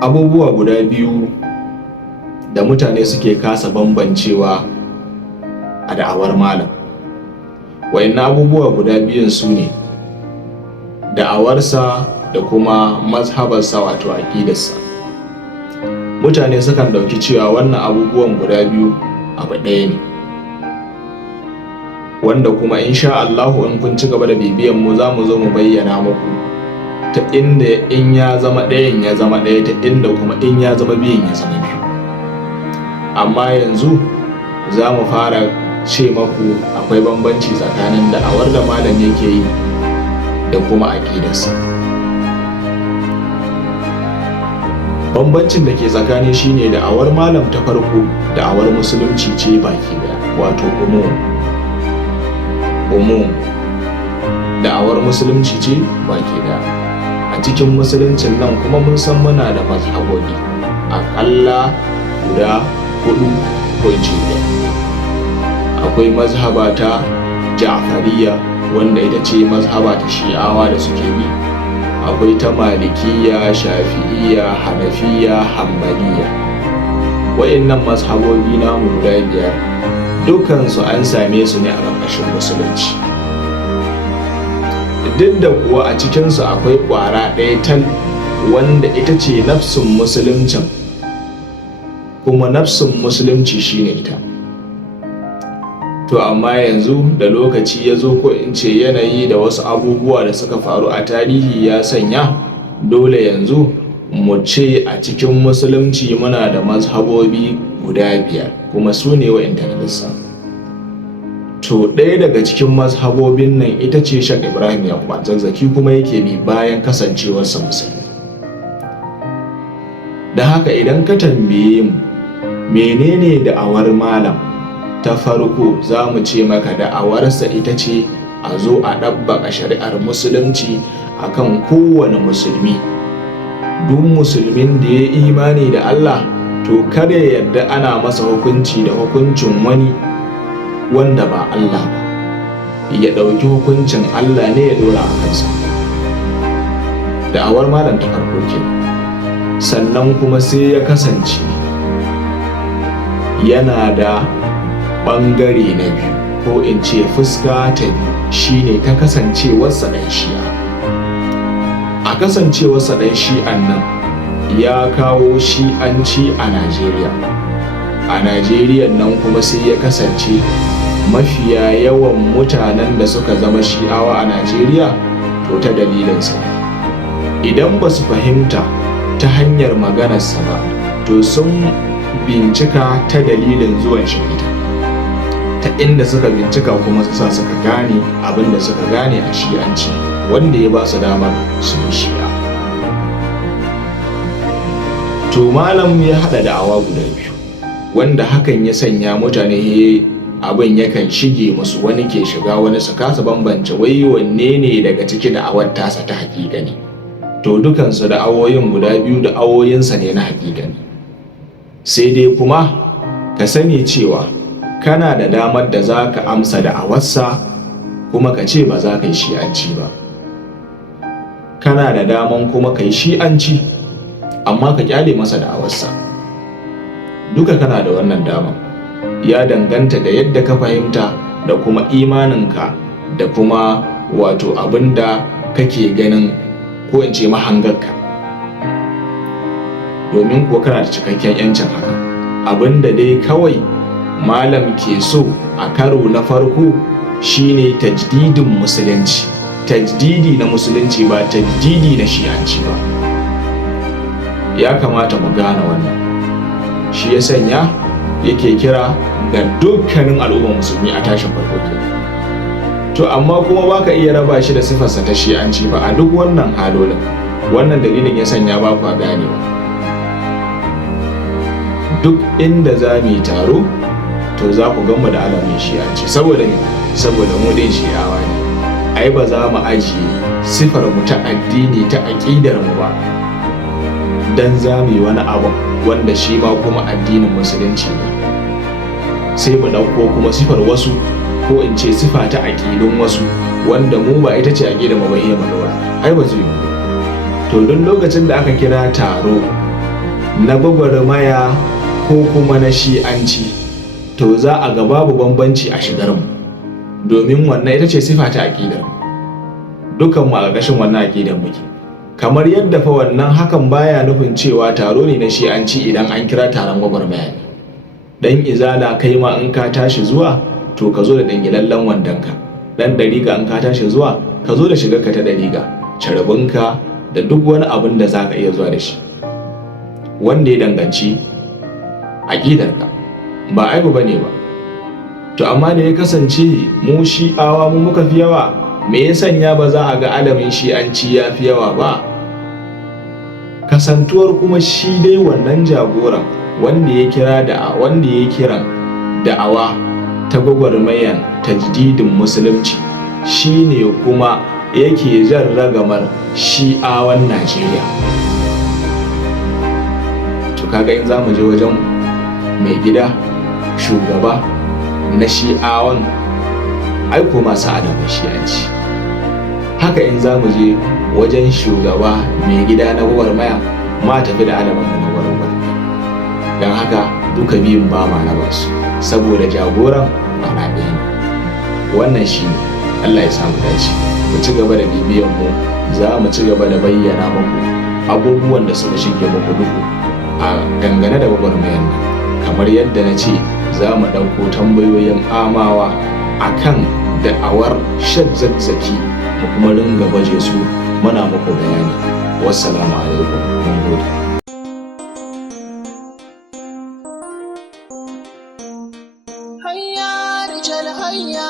Abubuwa guda biyu da mutane suke kasa bambancewa a da'awar malam. Wayannan abubuwa guda biyun su ne da'awarsa da kuma mazhabarsa wato aƙidarsa. Mutane sukan ɗauki cewa wannan abubuwan guda biyu abu ɗaya ne, wanda kuma insha Allahu in kun ci gaba da bibiyan mu za mu zo mu bayyana muku ta inda in ya zama ɗayan ya zama ɗaya, ta inda kuma in ya zama biyun ya zama biyu. Amma yanzu za mu fara ce maku akwai bambanci tsakanin da'awar da malam yake yi da kuma aƙidarsa. Bambancin da ke tsakani shine da'awar malam ta farko da'awar musulunci ce baki daya, wato umum da'awar musulunci ce baki daya. A cikin musuluncin nan kuma mun san muna da mazhabobi aƙalla guda 4 ko in ce akwai mazhaba ta Ja'fariyya wanda ita ce mazhaba ta Shi'awa da suke bi, akwai ta Malikiyya, Shafi'iyya, Hanafiyya, Hanbaliyya. Wayannan mazhabobi namu guda 5 dukansu an same su ne a ƙarƙashin musulunci. Duk da kuwa a cikinsu akwai ƙwara ɗaya tal wanda ita ce nafsin musuluncin, kuma nafsin musulunci shine ita. To amma yanzu da lokaci ya zo, ko in ce yanayi da wasu abubuwa da suka faru a tarihi ya sanya dole yanzu mu ce a cikin musulunci muna da mazhabobi guda 5 kuma su ne wa'inda na lissafa. To ɗaya daga cikin mazhabobin nan ita ce Sheikh Ibrahim Yakubu Zakzaky kuma yake bi bayan kasancewarsa musulmi. Da haka idan ka tambaye mu menene da'awar malam, ta farko za mu ce maka da'awarsa ita ce a zo a ɗabbaka shari'ar musulunci akan kowane musulmi. Duk musulmin da ya imani da Allah to kada ya yarda ana masa hukunci da hukuncin wani wanda ba Allah ba, ya ɗauki hukuncin Allah ne ya dora a kansa. Da'awar malam ta farko ke. Sannan kuma sai ya kasance yana da ɓangare na biyu, ko in ce fuska ta biyu, shine ta kasancewarsa ɗan Shi'a. A kasancewarsa ɗan Shi'an nan ya kawo Shi'anci a Najeriya. A Najeriya nan kuma sai ya kasance mafiya yawan mutanen da suka zama Shi'awa a Najeriya to ta dalilinsa. Idan ba su fahimta ta hanyar maganarsa ba, to sun bincika ta dalilin zuwan shi ta inda suka bincika kuma su sa suka gane abin da suka gane a Shi'anci wanda ya ba su damar su yi Shi'a. To malam ya haɗa da'awa guda biyu, wanda hakan ya sanya mutane abin yakan shige musu, wani ke shiga wani su kasa bambance wai wanne ne daga ciki da'awar tasa ta haƙiƙa ne. To dukansu da'awoyin guda biyu da'awoyinsa ne na haƙiƙa ne. Sai dai kuma ka sani cewa kana da damar da za ka amsa da'awarsa kuma ka ce ba za ka yi Shi'anci ba. Kana da daman kuma ka yi Shi'anci amma ka kyale masa da'awarsa. Duka kana da wannan daman. Ya danganta da yadda ka fahimta da kuma imaninka da kuma wato abin da kake ganin, ko in ce mahangarka. Domin ko kana da cikakken 'yancin haka. Abin da dai kawai malam ke so a karo na farko shine tajdidin musulunci, tajdidi na musulunci ba tajdidi na Shi'anci ba. Ya kamata mu gane wannan. Shi ya sanya yake kira ga dukkanin al'ummar musulmi a tashin farko. To amma kuma baka iya raba shi da sifarsa ta Shi'anci ba a duk wannan halolin. Wannan dalilin ya sanya ba ku ganewa. Duk inda za mu yi taro to za ku gan mu da alamun Shi'anci. Saboda ne? Saboda mu dai Shi'awa ne. Ai ba za mu ajiye sifar mu ta addini ta aƙidar mu ba dan za mu yi wani abu wanda shi ma kuma addinin musulunci ne, sai mu ɗauko kuma sifar wasu ko in ce sifa ta aƙidun wasu wanda mu ba ita ce aƙidar mu ba iya madora ai ba zai yi. To duk lokacin da aka kira taro na gwagwarmaya ko kuma na shi'anci to za a ga babu bambanci a shigar mu, domin wannan ita ce sifa ta aƙidar mu, dukan mu a ƙarƙashin wannan aƙidar muke. Kamar yadda fa wannan hakan baya nufin cewa taro ne na shi'anci idan an kira taron gwagwarmaya ne. Dan izala kai ma in ka tashi zuwa to ka zo da dangilallen wandonka, dan dariƙa in ka tashi zuwa ka zo da shigarka ta dariƙa, carabinka da duk wani abin da za ka iya zuwa da shi wanda ya danganci aƙidarka, ba aibu bane ba. To amma da ya kasance mu shi'awa mu muka fi yawa, me ya sanya ba za a ga alamin shi'anci ya fi yawa ba? Kasantuwar kuma shi dai wannan jagoran wanda ya kiran da'awa ta gwagwarmayan tajdidin musulunci shine kuma yake jan ragamar shi'awan Najeriya. To kaga in zamu je wajen mai gida shugaba na shi'awan aiko masu adamin shi'anci, haka in zamu je wajen shugaba mai gida na gwagwarmaya ma tafi da adamin na gwagwarmaya. Don haka duka biyun ba ma na basu saboda jagoran ba na ɗaya ne. Wannan shi ne, Allah ya samu dace. Mu ci gaba da bibiyan mu, za mu ci gaba da bayyana muku abubuwan da suka shige muku duhu a dangane da gwagwarmayan nan. Kamar yadda na ce za mu ɗauko tambayoyin amawa akan da'awar Sheikh Zakzaky mu kuma ringa baje su muna muku bayani. Wassalamu alaikum, mun gode. Hayya